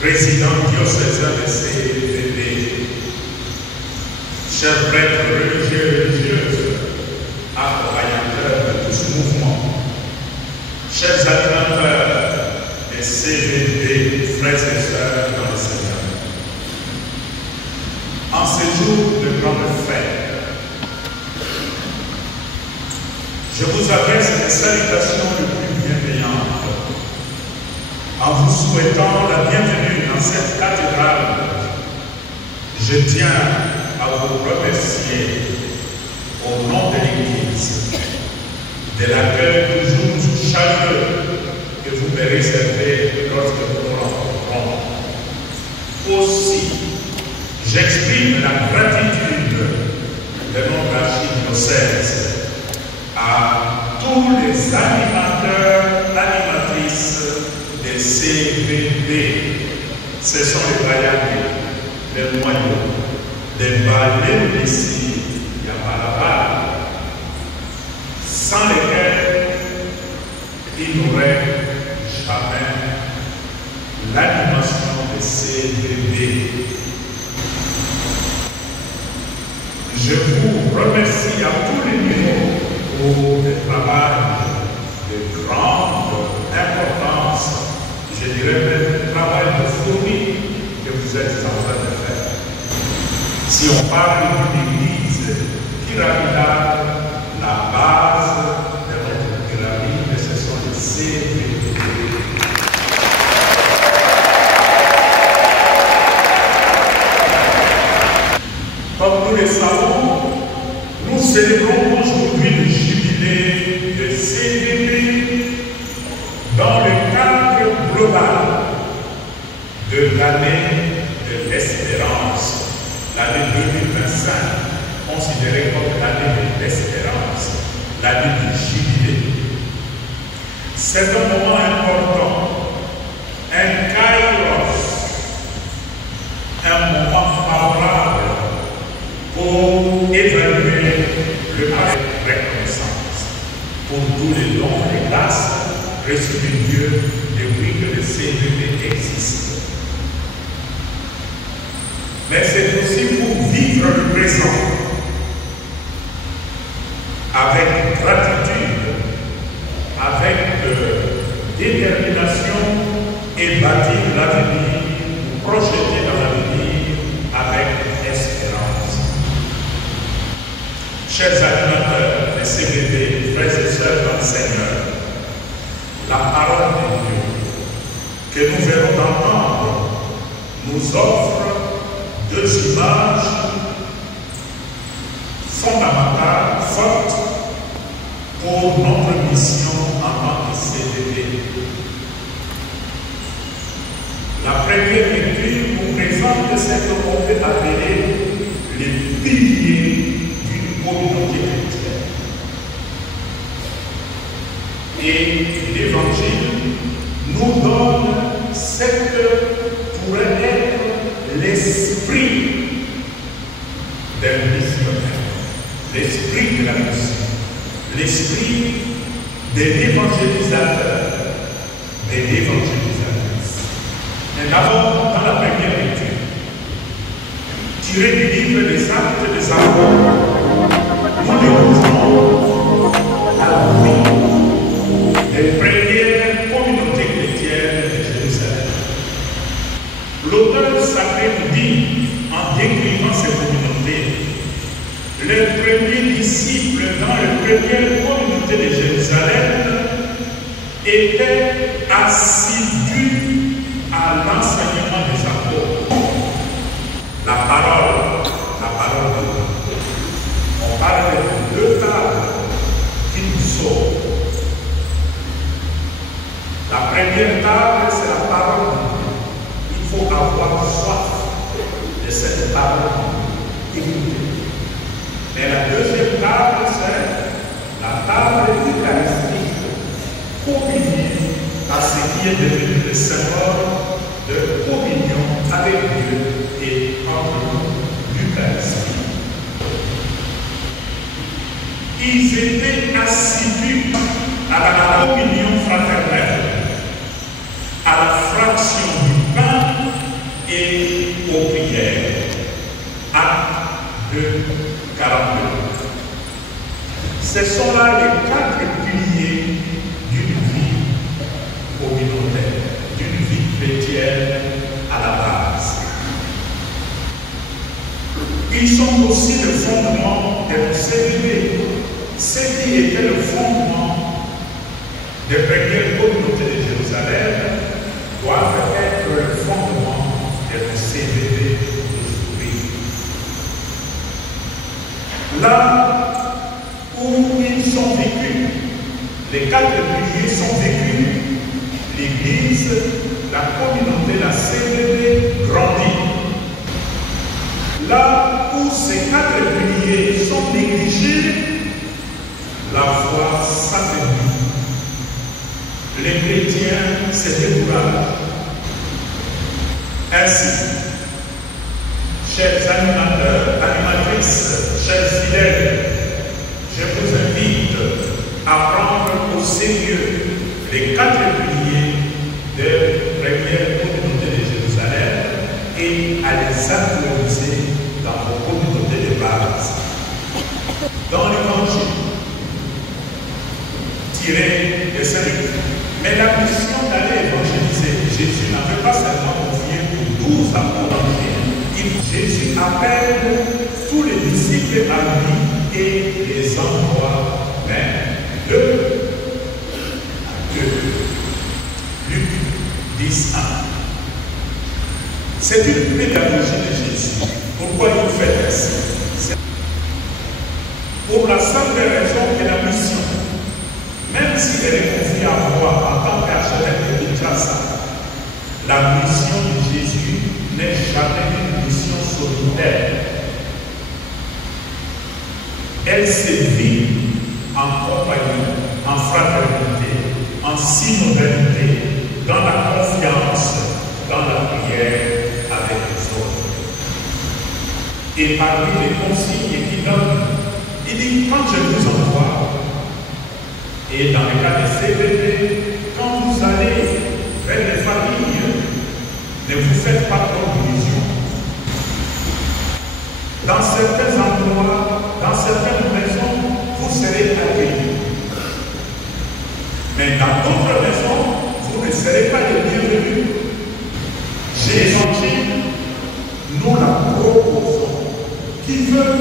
Président diocésain de CVP, chers prêtres religieux et religieuses, accompagnateurs de tout ce mouvement, chers animateurs des CVP, frères et sœurs dans le Seigneur. En ce jour de grande fête, je vous adresse mes salutations les plus bienveillantes en vous souhaitant la bienvenue dans cette cathédrale. Je tiens à vous remercier au nom de l'Église de l'accueil toujours chaleureux que vous me réservez lorsque nous nous rencontrons. Aussi, j'exprime la gratitude de notre archidiocèse à tous les animateurs, animatrices des CVP. Ce sont les Bayani, les Moyaux, les Balais ici, il y a Balabal, sans lesquels il n'y aurait jamais l'animation des CVP. Je vous remercie à tous les niveaux pour le travail de grande importance, je dirais même le travail de fourmi que vous êtes en train de faire. Si on parle d'une église qui ravitaille la base de notre célébrons aujourd'hui le jubilé de CVP dans le cadre global de l'année de l'espérance, l'année 2025, considérée comme l'année de l'espérance, l'année du jubilé. C'est un moment important, un kairos, un moment favorable pour évaluer le travail de reconnaissance pour tous les dons et grâces reçus de Dieu depuis que le CVP existe. Mais c'est aussi pour vivre le présent avec gratitude, avec détermination et bâtir l'avenir, projeter dans l'avenir avec espérance. Chers animateurs des CVP, frères et sœurs dans le Seigneur, la parole de Dieu que nous venons d'entendre nous offre deux images fondamentales, fortes pour notre mission en tant que CVP. La première lecture nous présente ce que l'on peut appeler les piliers d'une communauté chrétienne. Et l'Évangile nous donne ce que pourrait être l'esprit d'un missionnaire, l'esprit de la mission, l'esprit de l'évangélisateur, de l'évangélisatrice. Mais d'abord, dans la première lecture, tiré du livre des Actes des Apôtres, nous découvrons la vie des premières communautés chrétiennes de Jérusalem. L'auteur sacré nous dit, en décrivant ces communautés, les premiers disciples dans les premières communautés de Jérusalem étaient assidus à l'enseignement des apôtres. La parole de Dieu. On parle de deux tables qui nous sauvent. La première table, c'est la parole de Dieu. Il faut avoir soif de cette parole. Écoutez. Mais la deuxième table, c'est la table eucharistique, communier à ce qui est devenu le symbole de communion avec Dieu et entre nous, l'Eucharistie. Ils étaient assidus à la communion fraternelle, à la fraction du pain et aux prières. Acte 2, 42. Ce sont là les quatre piliers d'une vie communautaire, d'une vie chrétienne à la base. Ils sont aussi le fondement de nos CVP. Ce qui était le fondement des premières communautés de Jérusalem doivent être le fondement de nos CVP d'aujourd'hui. Là où ils sont vécus, les quatre piliers sont vécus, l'Église, la communauté, la CVP grandit. Là où ces quatre piliers sont négligés, la foi s'affaiblit. Les chrétiens se découragent. Ainsi, chers animateurs, animatrices, chers fidèles, je vous invite à prendre au sérieux les quatre piliers de première communauté de Jérusalem et à les actualiser dans vos communautés de base. Dans l'Évangile, tiré de Saint-Luc. Mais la mission d'aller évangéliser, Jésus n'avait pas seulement confié pour 12 apôtres. Jésus appelle tous les disciples à lui et les envoie même deux à deux. Luc 10, 1. C'est une pédagogie de Jésus. Pourquoi il fait ainsi? Pour la simple raison que la mission, même si elle est confiée à moi en tant qu'archevêque de Kinshasa, la mission de Jésus n'est jamais une mission solitaire. Elle se vit en compagnie, en fraternité, en synodalité, dans la confiance, dans la prière avec les autres. Et parmi les consignes qu'il donne, il dit, quand je vous envoie, et dans le cas de CVP, quand vous allez vers les familles, ne vous faites pas trop d'illusions. Dans certains endroits, dans certaines maisons, vous serez accueillis. Mais dans d'autres maisons, vous ne serez pas les bienvenus. L'évangile, nous la proposons. Qui veut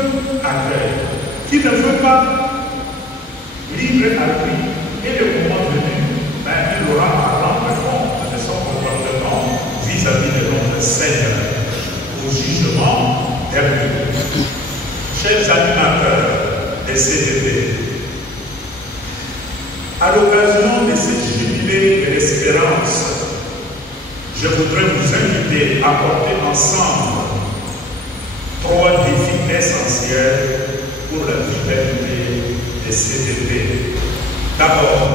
accueillir, qui ne veut pas, libre à lui. Et le moment venu, il aura à rendre compte de son comportement vis-à-vis de notre Seigneur au jugement dernier. Chers animateurs des CDP, à l'occasion de ce jubilé de l'espérance, je voudrais vous inviter à porter ensemble 3 défis essentiels pour la vitalité des CDP. D'abord,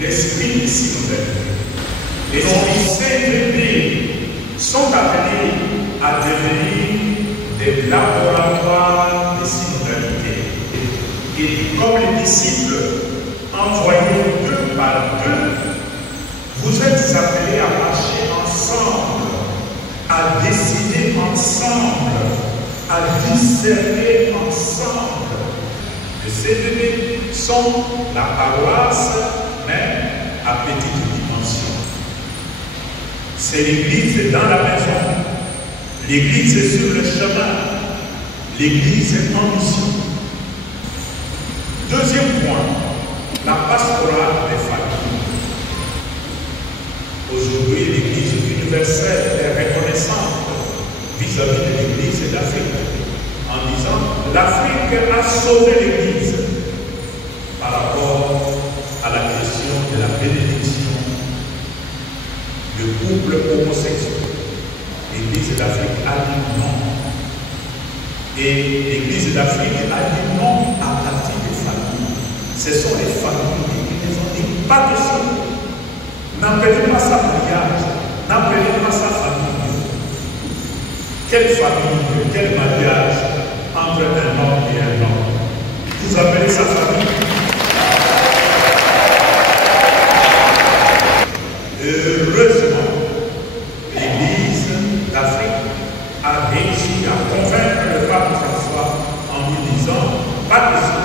l'esprit de synodalité. Les CDP sont appelés à devenir des laboratoires de synodalité. Et comme les disciples envoyés 2 par 2, vous êtes appelés à marcher ensemble, à décider ensemble, à discerner ensemble. Les CDP sont la paroisse, mais à petite dimension. C'est l'église dans la maison, l'église est sur le chemin, l'église est en mission. Deuxième point, la pastorale des familles. Aujourd'hui, l'église universelle est reconnaissante vis-à-vis de l'église d'Afrique, en disant l'Afrique a sauvé l'église par rapport à la question de la bénédiction de couples homosexuels. L'église d'Afrique a dit non. Et l'église d'Afrique a dit non à partir des familles. Ce sont les familles qui nous ont dit pas de ça. N'appelez pas ça mariage, n'appelez pas ça famille. Quelle famille, quel mariage entre un homme et un homme? Vous appelez ça famille? Heureusement, l'Église d'Afrique a réussi à convaincre le pape François en lui disant pas de ça,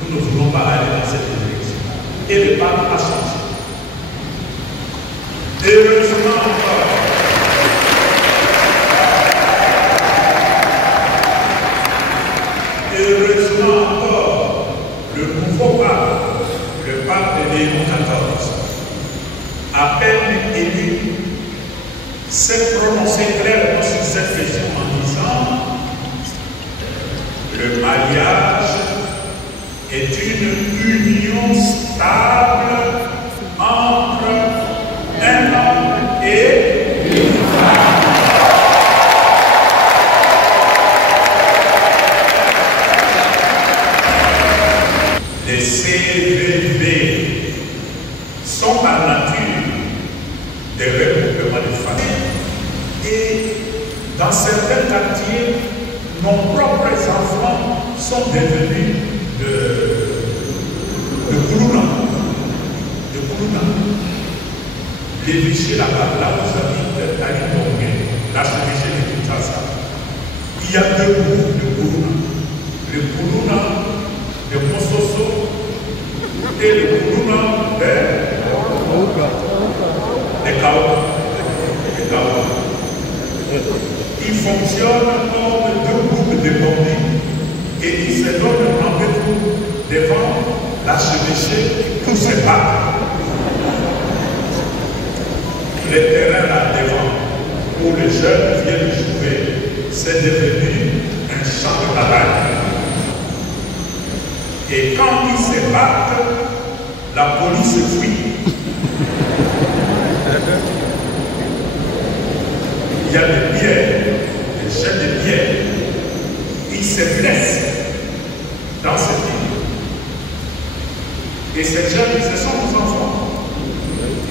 nous ne voulons pas aller dans cette direction. Et le pape a changé. Heureusement encore, le nouveau pape, le pape Léon XIV, à peine élu, s'est prononcé clairement sur cette question en disant le mariage est une union stable entre un homme et une femme. Les CVB sont par nature des regroupements de familles et dans certains quartiers, nos propres enfants sont devenus de Koulouna. L'évêché là-bas, là où j'habite, à Limoges, l'archevêché de Kinshasa, il y a 2 groupes de Koulouna. Le Koulouna de Mososo et le Koulouna de Kaoka. Ils fonctionnent comme 2 groupes de bandits et ils se donnent rendez-vous devant l'archevêché pour se battre. Le terrain là devant où les jeunes viennent jouer, c'est devenu un champ de bataille. Et quand ils se battent, la police fuit. Il y a des pierres, des jets de pierres. Ils se blessent dans cette ville. Et ces jeunes, ce sont nos enfants.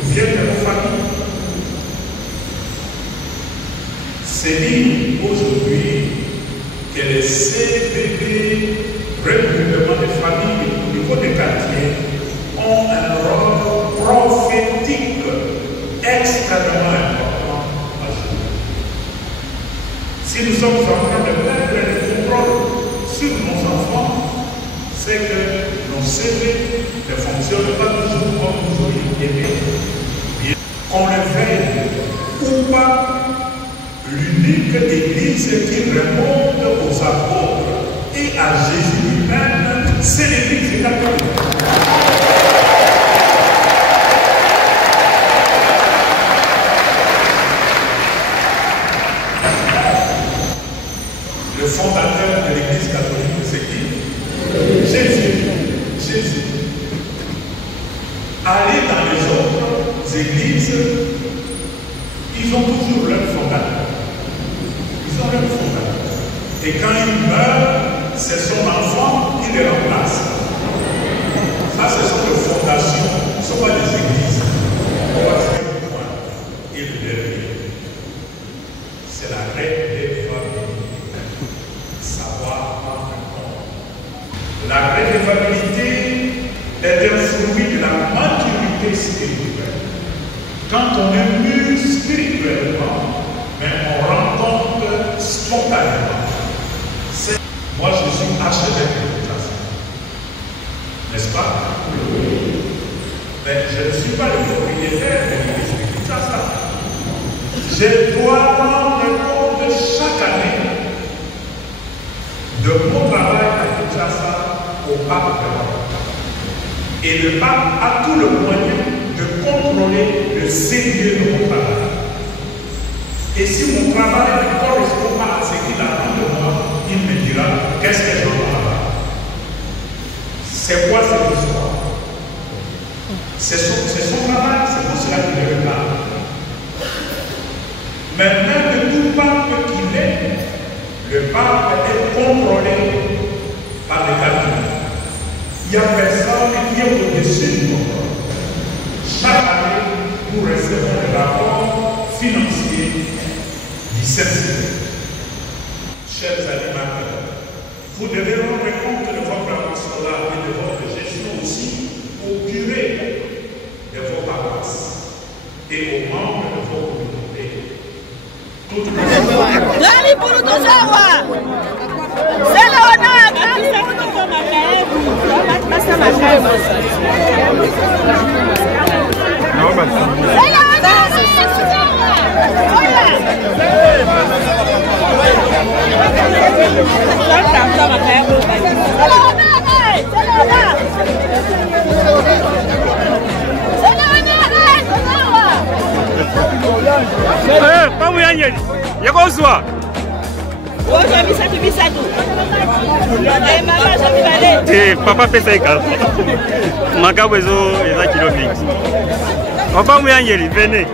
Ils viennent de nos familles. C'est dit aujourd'hui que les CPP, regroupement de familles au niveau des quartiers, ont un rôle prophétique extrêmement important à jouer. Si nous sommes en train de mettre le contrôle sur nos enfants, c'est que nos CV ne fonctionnent pas toujours comme nous aurions aimé. Qu'on le veille ou pas, l'unique église qui remonte aux apôtres et à Jésus lui-même, c'est l'église catholique. Le fondateur de l'église catholique, c'est qui? Jésus. Jésus. Allez dans les autres églises, ils ont toujours leur fondateur. Ils ont leur fondateur. Et quand il meurt, c'est son enfant qui les remplace. Ça, ce sont les fondations, ce ne sont pas des églises. On va faire le point. Et le dernier, c'est la règle des familles. Savoir prendre compte. La rédévabilité est un fruit de la maturité spirituelle. Quand on est mûr spirituellement, mais on rencontre spontanément. Moi, je suis archevêque de Kinshasa. N'est-ce pas? Mais je ne suis pas le propriétaire de l'église de Kinshasa. Je dois rendre compte chaque année de mon travail à Kinshasa au pape de l'Europe. Et le pape a tout le moyen de contrôler le sérieux de mon travail. Et si mon travail ne correspond pas à ce qu'il attend de moi, il me dira qu'est-ce que je dois là-bas. C'est quoi cette histoire? C'est son travail, c'est pour cela qu'il le parle. Mais même tout pape qu'il est, le pape est contrôlé par les catholiques. Il n'y a personne qui est au-dessus du contrôle. Chaque année, nous recevons des rapports financiers du CNCD. Chers animateurs, vous devez rendre compte de votre apostolat et de votre gestion aussi au curé de vos paroisses et aux membres de vos communautés. Papa pesa eka makabo ezo eza kilo mingi papa muyangeli venez